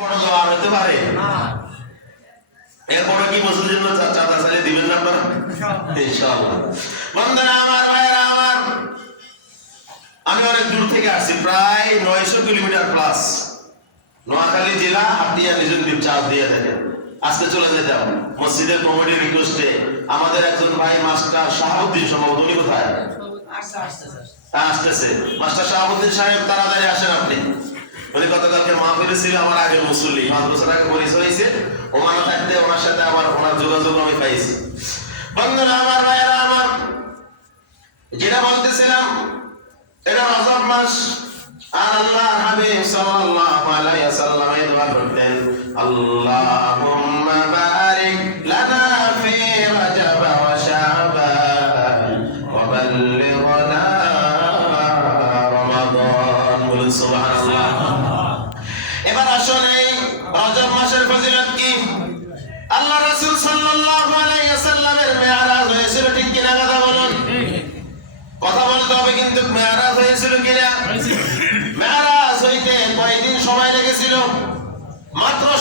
বড় দোয়া হতে পারে। এরপরে কি বছর জন্য চাঁদা চালিয়ে দিবেন না আপনারা? ইনশাআল্লাহ বন্ধুরা আমার ভাইয়েরা আমার। আমি অনেক দূর থেকে আসছি প্রায় নয়শো কিলোমিটার প্লাস নোয়াখালী জেলা হাতিয়া নিজের দ্বীপ চাপ দিয়ে দেখেন আজকে চলে যেতাম। মসজিদের কমিটির রিকোয়েস্টে আমাদের একজন ভাই মাস্টার শাহাবুদ্দিন সম্ভবত উনি কোথায়? হ্যাঁ, আসতেছে। মাস্টার শাহাবুদ্দিন সাহেব তাড়াতাড়ি আসেন আপনি। উনি গতকালকে মাহফিলে ছিল আমার আগে মুসল্লি। পাঁচ বছর আগে পরিচয় হয়েছে। ওমান থাকতে ওনার সাথে আমার, ওনার যোগাযোগ আমি পাইছি। বন্ধুরা, আমার ভাইয়েরা, আমার যেটা বলতেছিলাম, এটা রজব মাস। আর আল্লাহ হাবিব সাল্লাল্লাহু আলাইহি ওয়াসাল্লাম এই দোয়া করতেন, আল্লাহুম্মা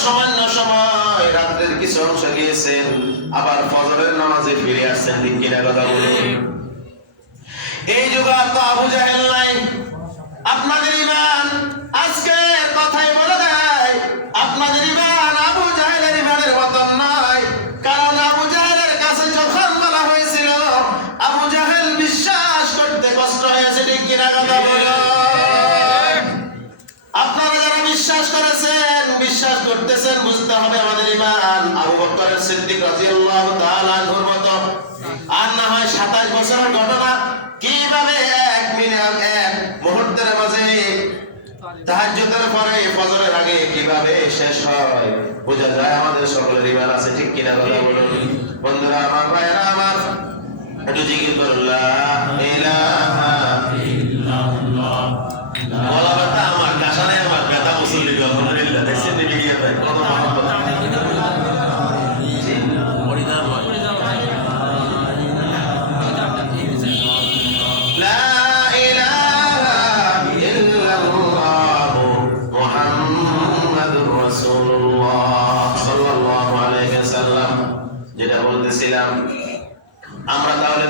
সামান্য সময় রাত্রের কিছু অংশ গিয়েছেন, আবার ফজরের নামাজে ফিরে আসছেন দিন কিনা কথা বলুন? এই যুগ আর তো আবু জাহেল নাই। আপনাদের ইমান আজকে কথাই বলে বিশ্বাস করতেছেন, বুঝতে হবে আমাদের ইমান আবু বকরের সিদ্দিক রাদিয়াল্লাহু তাআলা আনহুর মতো। আর না হয় 27 বছরের ঘটনা, কীভাবে এক মিনিট, এক মুহূর্তের মাঝে তাহাজ্জুদের পরে ফজরের আগে কীভাবে শেষ হয়, বোঝা যায় আমাদের সকলের ইমান আছে, ঠিক কিনা কথা বলুন? বন্ধুরা, আমার ভাইয়েরা, আমার একটু করুন, লা ইলাহা বলা কথা আমার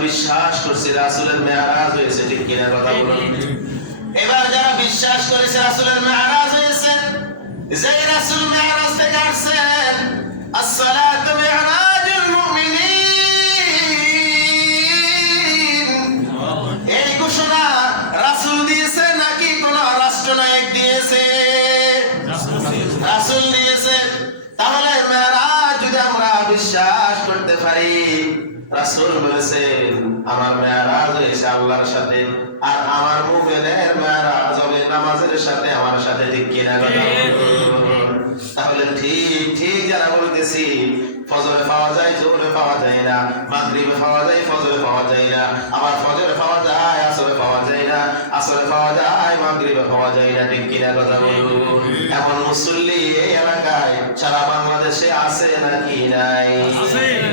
বিশ্বাস করছি রাসূলের মেয়ারাজ হয়েছে ঠিক কিনা কথা বলুন। এবার যারা বিশ্বাস করেছে রাসূলের মেয়ারাজ হয়েছে যে রাসূল মেয়ারাজ থেকে আসছেন আসসালাতু মি'রাজুল মুমিনিন। এই ঘোষণা রাসূল দিয়েছে নাকি কোন রাষ্ট্রনায়ক দিয়েছে? রাসূল দিয়েছে। তাহলে মেরাজ যদি আমরা বিশ্বাস করতে পারি রাসূল বলেছেন আমার মেরাজ হয়েছে আল্লাহর সাথে আর আমার মুমিনের মেরাজ হবে নামাজের সাথে আমার সাথে ঠিক কিনা তাহলে ঠিক ঠিক যারা বলতেছি ফজরে পাওয়া যায় জোহরে পাওয়া যায় না মাগরিবে পাওয়া যায় ফজরে পাওয়া যায় না আবার ফজরে পাওয়া যায় আসরে পাওয়া যায় না আসরে পাওয়া যায় মাগরিবে পাওয়া যায় না ঠিক কিনা কথা বলুন? এখন মুসল্লি এই এলাকায় সারা বাংলাদেশে আছে নাকি নাই? রাগ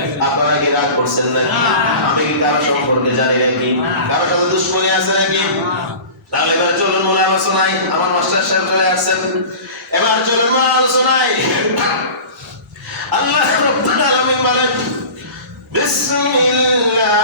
করছেন নাকি আমি কি কারও সম্পর্কে জানি নাকি? কারও সাথে দুশ্মনী আছে নাকি? তাহলে এবার চলুন মূল আলোচনায়, আমার মাস্টার সাহেব চলে আসছেন। এবার চলুন মূল আলোচনায়। আল্লাহ রব্বুল আলামিন বলেন, বিসমিল্লাহির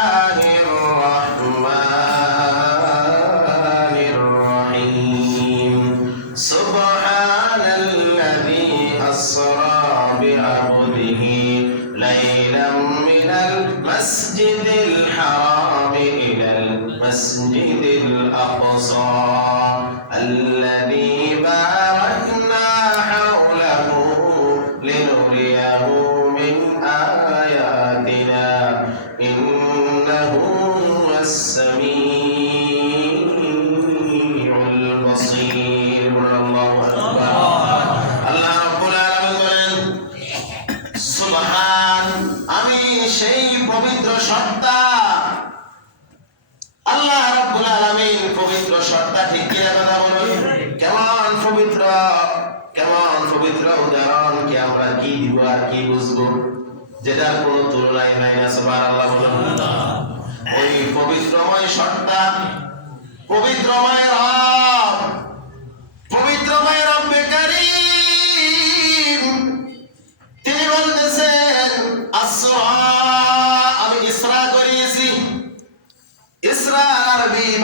সেই পবিত্র সত্তা। আল্লাহ রাব্বুল আলামিন পবিত্র সত্তা ঠিক কি কথা বলুন? কেমন পবিত্র? কেমন পবিত্র? উদাহরণ কি আমরা কি দিব আর কি বুঝব? যেটার কোনো তুলনাই নাই না সুবহানাল্লাহ বলুন। ওই পবিত্রময় সত্তা পবিত্রময় রব।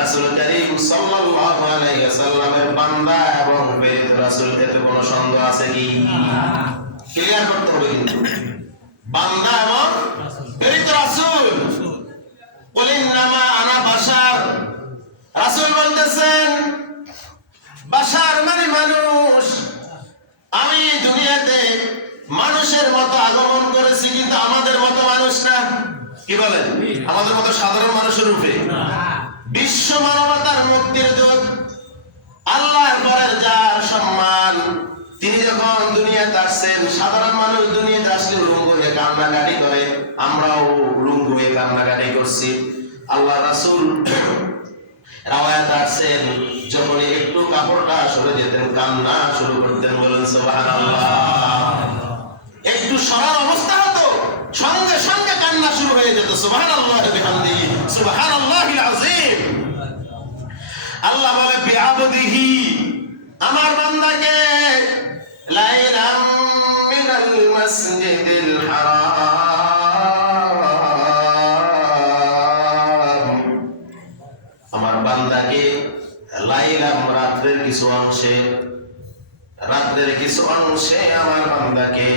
রাসূল করিম সাল্লাল্লাহু আলাইহি ওয়াসাল্লামের বান্দা এবং প্রেরিত রাসূল, এতে কোনো সন্দেহ আছে কি? ক্লিয়ার করতে হবে কিন্তু। বান্দা এবং প্রেরিত রাসূল। বল ইন্নামা আনা বাশার। রাসূল বলতেছেন, বাশার মানে মানুষ। আমি দুনিয়াতে মানুষের মতো আগমন করেছি, কিন্তু আমাদের মতো মানুষ না। কি বলেন? আমাদের মতো সাধারণ মানুষের রূপে। বিশ্ব মানবতার মুক্তির দূত, আল্লাহর পরের যার সম্মান, তিনি যখন দুনিয়াতে আসছেন, সাধারণ মানুষ দুনিয়াতে আসলে উলঙ্গ হয়ে কান্নাকাটি করে, আমরাও উলঙ্গ হয়ে কান্নাকাটি করছি। আল্লাহ রাসুল রাওয়ায়াত আসছেন যখন একটু কাপড়টা সরে যেতেন কান্না শুরু করতেন বলেন সুবহানাল্লাহ একটু সরার অবস্থা হতো সঙ্গে সঙ্গে কান্না শুরু হয়ে যেত সুবহানাল্লাহ বিহামদিহি সুবহানাল্লাহিল আযীম আল্লাহ বলে, বিআবদিহি, আমার বান্দাকে লাইলাম মিনাল মাসজিদিল হারাম। আমার বান্দাকে লাইলাম রাত্রের কিছু অংশে, রাত্রের কিছু অংশে আমার বান্দাকে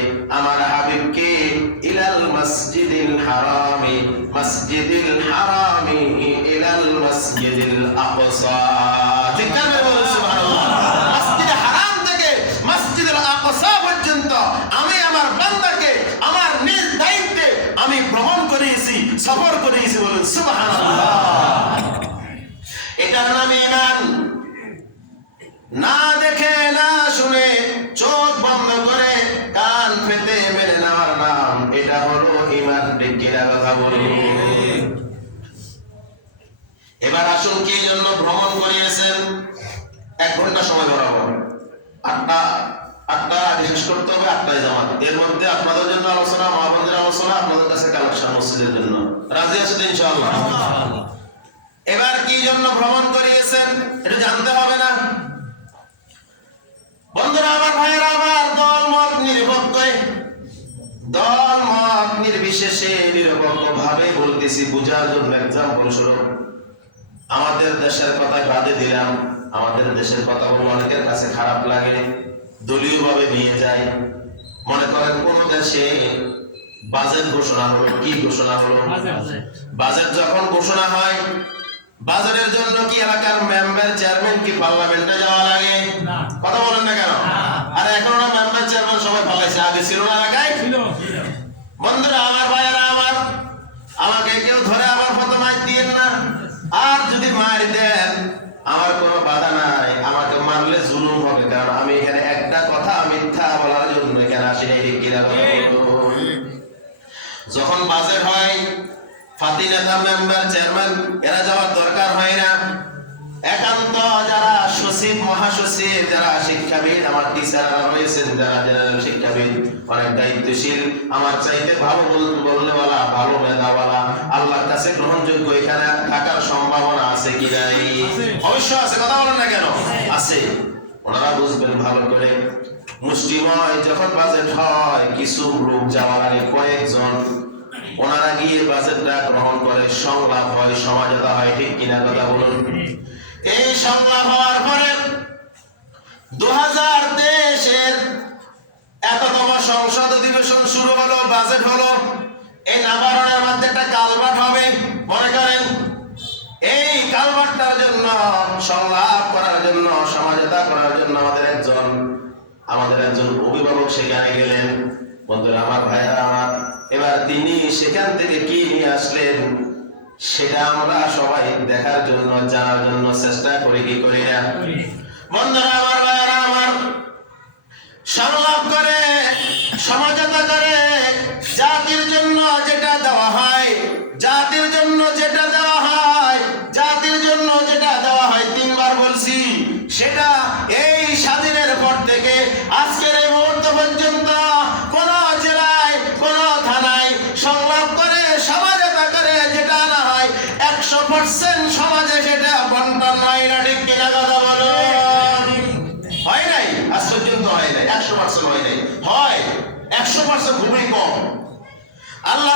ঘণ্টা সময় বরাবর আটটা আটটা আগে শেষ করতে হবে, আটটায় জামাত। এর মধ্যে আপনাদের জন্য আলোচনা মহাবন্দের আলোচনা, আপনাদের কাছে কালেকশন মসজিদের জন্য। রাজি আছে ইনশাআল্লাহ? এবার কি জন্য ভ্রমণ করিয়েছেন, এটা জানতে হবে না। বন্ধুরা, আমার ভাইয়েরা, আমার দল মত নিরপেক্ষ দল মত নির্বিশেষে নিরপেক্ষ ভাবে বলতেছি, বুঝার জন্য এক্সাম্পল স্বরূপ। আমাদের দেশের কথা বাদে দিলাম। আমাদের দেশের কথা বলে অনেকের কাছে খারাপ লাগে দলীয় ভাবে নিয়ে যায়। মনে করেন কোন দেশে বাজেট ঘোষণা হলো কি ঘোষণা হলো? বাজেট। যখন ঘোষণা হয় বাজেটের জন্য কি এলাকার মেম্বার চেয়ারম্যান কি পার্লামেন্টে যাওয়া লাগে? কথা বলেন না কেন? আর এখন ওরা মেম্বার চেয়ারম্যান সবাই পালাইছে আগে ছিল না এলাকায়? বন্ধুরা আমার ভাইয়েরা আমার আমাকে কেউ ধরে আবার ফটো মার দিয়েন না। আর যদি মার দেন আমার কোনো বাধা নাই আমাকে মারলে জুলুম হবে কারণ আমি এখানে একটা কথা মিথ্যা বলার জন্য এখানে আসি নাই ঠিক কিনা কথা বলুন। যখন বাজেট হয় ফাতি নেতা মেম্বার চেয়ারম্যান এরা যাওয়ার দরকার হয় না। একান্ত যারা সচিব মহাসচিব যারা শিক্ষাবিদ আমার টিচাররা রয়েছেন যারা জেনারেল শিক্ষাবিদ অনেক দায়িত্বশীল। আমার চাইতে ভালো বল- বললেওয়ালা ভালো মেধাওয়ালা আল্লাহর কাছে গ্রহণযোগ্য এখানে থাকার সম্ভাবনা আছে কি নাই? অবশ্য আছে কথা বলেন না কেন? আছে। ওনারা বুঝবেন ভালো করে। মুষ্টিময় যখন বাজেট হয় কিছু লোক যাওয়ার আগে কয়েকজন ওনারা গিয়ে বাজেটটা গ্রহণ করে, সংলাপ হয়, সমাজতা হয়, ঠিক কিনা কথা বলুন। এই সংলাপ হওয়ার পরে দু হাজার তেইশের এততম সংসদ অধিবেশন শুরু হলো, বাজেট হলো, এই নাবারণের মধ্যে একটা কালবাট হবে, মনে করেন। এই কালবাটটার জন্য, সংলাপ করার জন্য, সমাজতা করার জন্য আমাদের একজন আমাদের একজন অভিভাবক সেখানে গেলেন। বন্ধুরা, আমার আমার এবার তিনি সেখান থেকে কি নিয়ে আসলেন সেটা আমরা সবাই দেখার জন্য জানার জন্য চেষ্টা করি কি করি না? বন্ধুরা আমার ভাইয়ারা আমার সংলাপ করে সমাজতা করে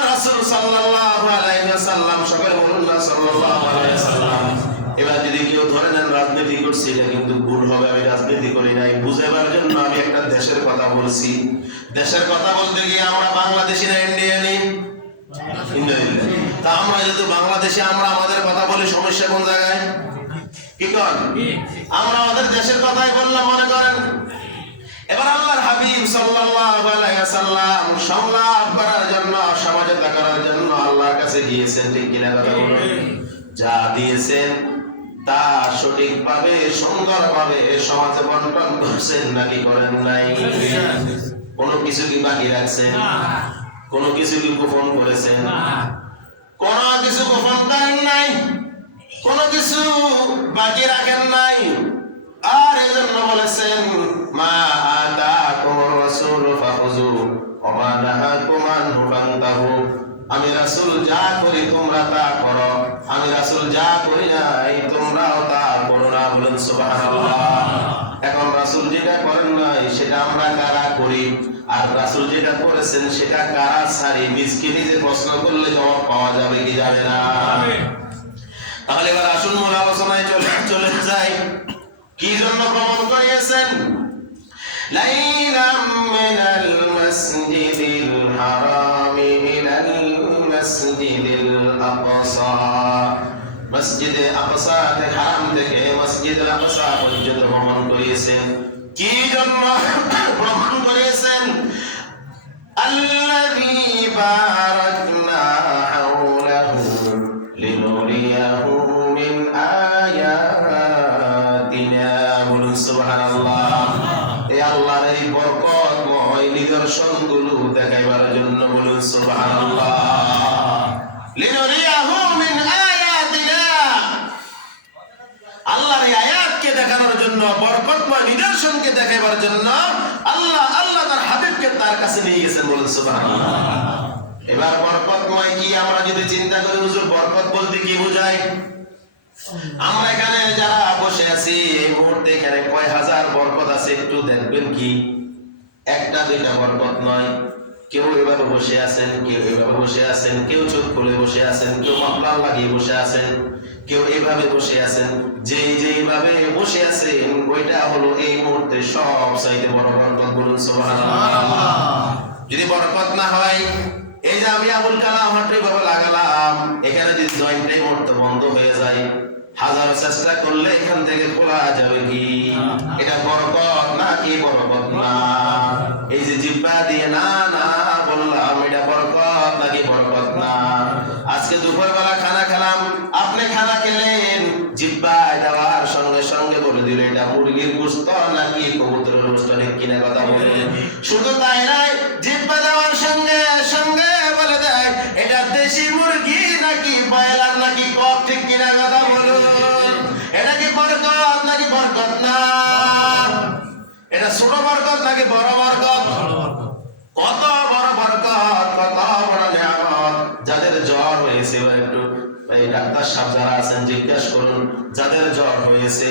রাসূল সাল্লাল্লাহু আলাইহি ওয়াসাল্লাম সকলে বলুন না সাল্লাল্লাহু আলাইহি ওয়াসাল্লাম। এবার যদি কেউ ধরে নেন রাজনীতি করছি, এটা কিন্তু ভুল হবে, আমি রাজনীতি করি নাই। বুঝাবার জন্য আমি একটা দেশের কথা বলছি। দেশের কথা বলতে গিয়ে আমরা বাংলাদেশি না ইন্ডিয়ানি তা আমরা যেহেতু বাংলাদেশে, আমরা আমাদের কথা বলি সমস্যা কোন জায়গায়? কি কর আমরা আমাদের দেশের কথাই বললাম, মনে করেন? এবার আল্লাহর হাবিব সাল্লাল্লাহু আলাইহি ওয়াসাল্লাম সংলাপ করার জন্য সমাজতা করার জন্য আল্লাহর কাছে গিয়েছেন ঠিক কিনা কথা বলুন? যা দিয়েছেন তা সঠিকভাবে সুন্দরভাবে সমাজে বন্টন করছেন নাকি করেন নাই? কোনো কিছু কি বাকি রাখছেন? কোনো কিছু কি গোপন করেছেন? কোন কিছু গোপন করেন নাই? কোন কিছু বাকি রাখেন নাই? আর এজন্য বলেছেন মা আতাকুম রাসূল ফাখুযু ওয়া মা নাহাকুম আনহু ফান্তাহু। আমি রাসূল যা করি তোমরা তা করো। আমি রাসূল যা করি নাই তোমরাও তা করো না বলেন সুবহানাল্লাহ। এখন রাসূল যেটা করেন নাই সেটা আমরা কারা করি? আর রাসূল যেটা করেছেন সেটা কারা ছাড়ি? নিজকে নিজে প্রশ্ন করলে জবাব পাওয়া যাবে কি যাবে না। তাহলে এবার আসুন মূল আলোচনায় চলে চলে যাই। কি জন্য ভ্রমণ করিয়েছেন? লাইলাম মিনাল মাসজিদিল হারাম ইলাল মাসজিদিল আকসা। মসজিদে আকসা থেকে হারাম থেকে মসজিদে আকসা পর্যন্ত ভ্রমণ করিয়েছেন। কি জন্য ভ্রমণ করিয়েছেন? আল্লাহ দেখাবার জন্য আল্লাহ আল্লাহ তার হাবিবকে তার কাছে নিয়ে গেছেন বলুন সুবহানাল্লাহ। এবার বরকতময় কি? আমরা যদি চিন্তা করি, হুজুর বরকত বলতে কি বোঝায়? আমরা এখানে যারা বসে আছি, এই মুহূর্তে এখানে কয় হাজার বরকত আছে একটু দেখবেন কি? একটা, দুইটা বরকত নয়। কেউ এভাবে বসে আছেন, কেউ এভাবে বসে আছেন, কেউ চোখ খুলে বসে আছেন, কেউ মাফলার লাগিয়ে বসে আছেন, কেউ এভাবে বসে আছেন। যে যেভাবে বসে আছেন ওইটা হলো এই মুহূর্তে সব চাইতে বড় বরকত বলুন যদি বরকত না হয় এই যে আমি আবুল কালাম হাটে ভাবে লাগালাম এখানে যদি জয়েন্টটাই মুহূর্তে বন্ধ হয়ে যায় হাজার চেষ্টা করলে এখান থেকে খোলা যাবে কি? এটা বরকত না কি বরকত না? এই যে জিব্বা দিয়ে না না বললাম এটা বরকত নাকি বরকত না? আজকে দুপুরবেলা খানা খেলাম গোস্ত নাকি কবুতরের ঠিক কিনা কথা বললেন শুধু তাই নয়, জিব্বা দেওয়ার সঙ্গে সঙ্গে বলে দেয়, এটা দেশি মুরগি নাকি ব্রয়লার নাকি কক? ঠিক কিনা কথা বলুন এটা কি বরকত নাকি বরকত না? এটা ছোট বরকত নাকি বড় বরকত? কত বড় বরকত, কত বড় নিয়ামত। যাদের জ্বর হয়েছে একটু এই ডাক্তার সাহেব যারা আছেন, জিজ্ঞাসা করুন, যাদের জ্বর হয়েছে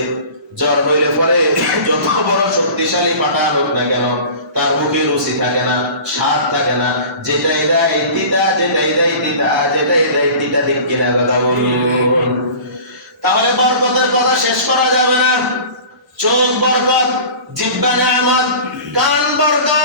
জ্বর হইলে পরে যত বড় শক্তিশালী পাটা হোক না কেন, তার মুখে রুচি থাকে না, স্বাদ থাকে না। যেটাই দেয় তিতা, যেটাই দেয় তিতা, যেটাই দেয় তিতা দিক কিনা কথা তাহলে বরকতের কথা শেষ করা যাবে না। চোখ বরকত, জিব্বা নামাত কান বরকত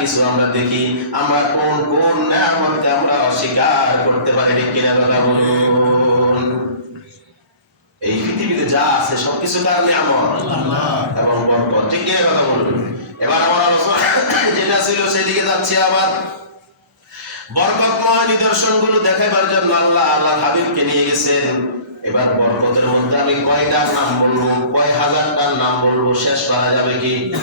কিছু আমরা দেখি। আমরা কোন কোন নামকে আমরা অস্বীকার করতে পারি কিনা কথা বলুন এই পৃথিবীতে যা আছে সবকিছু তার নিয়ামত। এবং বরকত। ঠিক কিনা কথা বলুন। এবার আমার আলোচনা যেটা ছিল সেদিকে যাচ্ছি আবার। বরকতময় নিদর্শনগুলো দেখাবার জন্য আল্লাহ আল্লাহ হাবিবকে নিয়ে গেছেন। এবার বরকতের মধ্যে আমি কয়টার নাম বলব? কয় হাজারটার নাম বলব? শেষ করা যাবে কি?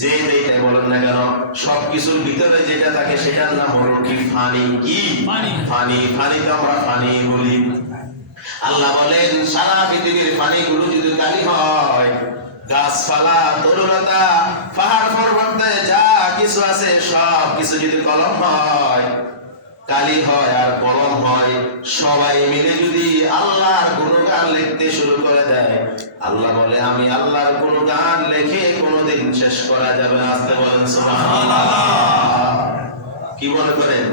যে বলেন না কেন সবকিছুর ভিতরে যেটা থাকে সেটার নাম হলো কি? ফানি কি? পানি। ফানি ফানিকে আমরা ফানি বলি। আল্লাহ বলেন সারা পৃথিবীর পানিগুলো যদি কালি হয় গাছপালা তরুণতা পাহাড় পর্বতে যা কিছু আছে সব কিছু যদি কলম হয় কালি হয় আর কলম হয় সবাই মিলে যদি আল্লাহর গুণগান লিখতে শুরু করে দেয় আল্লাহ বলে, আমি আল্লাহর কোন গান লেখে কোনোদিন শেষ করা যাবে না। আসতে বলেন কি মনে করেন?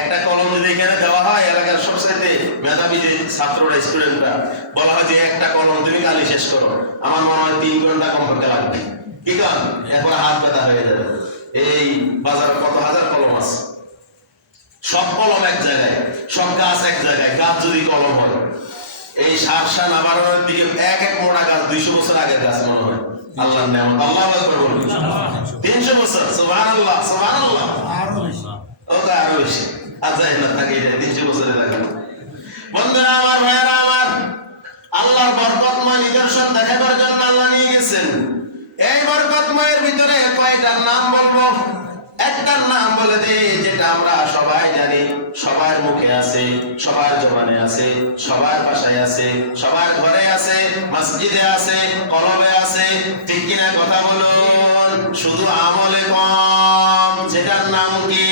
একটা কলম যদি এখানে দেওয়া হয়, এলাকার সবচেয়ে মেধাবী যে ছাত্ররা, স্টুডেন্টরা, বলা হয় যে একটা কলম তুমি কালি শেষ করো। আমার মনে হয় তিন ঘণ্টা কমপক্ষে লাগবে। কি কারণ এখন হাত ব্যথা হয়ে যাবে। এই বাজারে কত হাজার কলম আছে? সব কলম এক জায়গায়, সব গাছ এক জায়গায়, গাছ যদি কলম হয় এই সারসা নাবারণের দিকে এক এক মোড়া গাছ দুইশো বছর আগের গাছ মনে হয়। আল্লাহ নেমত আল্লাহ তিনশো বছর। সুবহানাল্লাহ আরও বেশি ওকে আরও বেশি। আর যাই না থাকে এটা তিনশো বছরে থাকে বন্ধুরা, আমার ভাইয়ারা, আমার আল্লাহর বরকতময় নিদর্শন দেখাবার জন্য আল্লাহ নিয়ে গেছেন। এই বরকতময়ের ভিতরে কয়টার নাম বলব? একটার নাম বলে দে যেটা আমরা সবাই জানি। সবার মুখে আছে সবার জবানে আছে সবার বাসায় আছে সবার ঘরে আছে মসজিদে আছে কলমে আছে। ঠিক কিনা কথা বলুন? শুধু আমলে কম। যেটার নাম কি?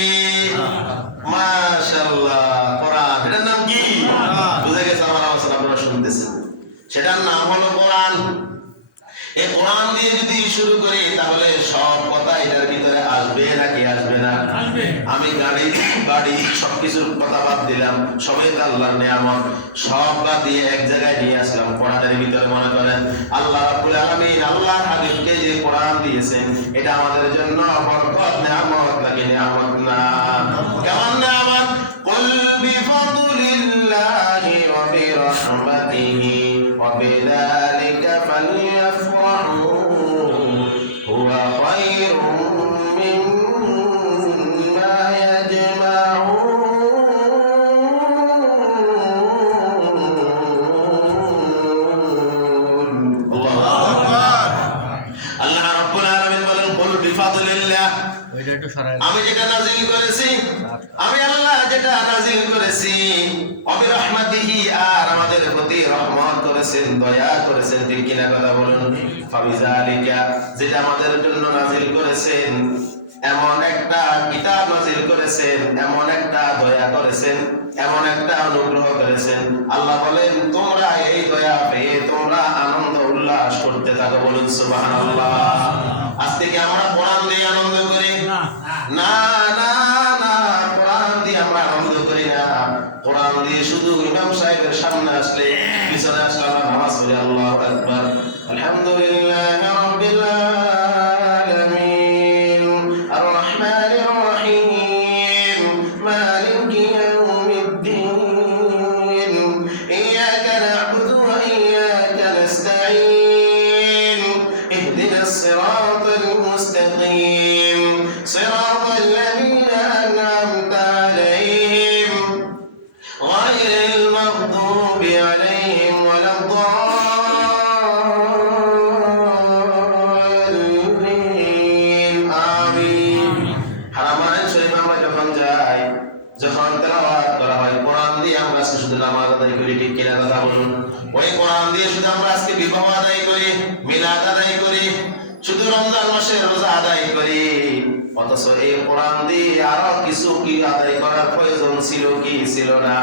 মাশাআল্লাহ কোরআন এটার নাম কি বুঝে গেছে আমার আওয়াজ আপনারা শুনতেছেন সেটার নাম হলো কোরআন এই কোরআন দিয়ে যদি শুরু করি তাহলে সব কথা এটার ভিতরে আসবে নাকি আসবে না? আমি গাড়ি বাড়ি সবকিছুর কথা বাদ দিলাম সবাই তো আল্লাহর নিয়ামত। সব বাদ দিয়ে এক জায়গায় নিয়ে আসলাম কোরআনের ভিতরে মনে করেন আল্লাহ রাব্বুল আলামিন আল্লাহ হাবিবকে যে কোরআন দিয়েছেন এটা আমাদের জন্য বরকত আমি যেটা নাজিল করেছি, আমি আল্লাহ যেটা নাজিল করেছি অবি রহমাতিহি আর আমাদের প্রতি রহমত করেছেন, দয়া করেছেন, ঠিক কিনা কথা বলুন? ফাবিজালিকা যেটা আমাদের জন্য নাজিল করেছেন, এমন একটা কিতাব নাজিল করেছেন, এমন একটা দয়া করেছেন, এমন একটা অনুগ্রহ করেছেন। আল্লাহ বলেন, তোমরা এই দয়া পেয়ে তোমরা আনন্দ উল্লাস করতে থাকো। বলুন, সুবহানাল্লাহ। আজ থেকে আমরা আসলে পিছনে আসলে আমরা নামাজ পড়ি আল্লাহু আকবার। আলহামদুলিল্লাহ। ছিল কি ছিল না?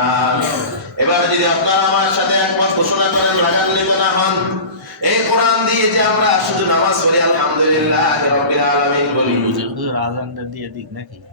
এবার যদি আপনারা আমার সাথে একমত ঘোষণা করেন রাগান্বিত না হন, এই কোরআন দিয়ে যে আমরা শুধু নামাজ পড়ি, আলহামদুলিল্লাহ বলি। দিয়ে দিক নাকি?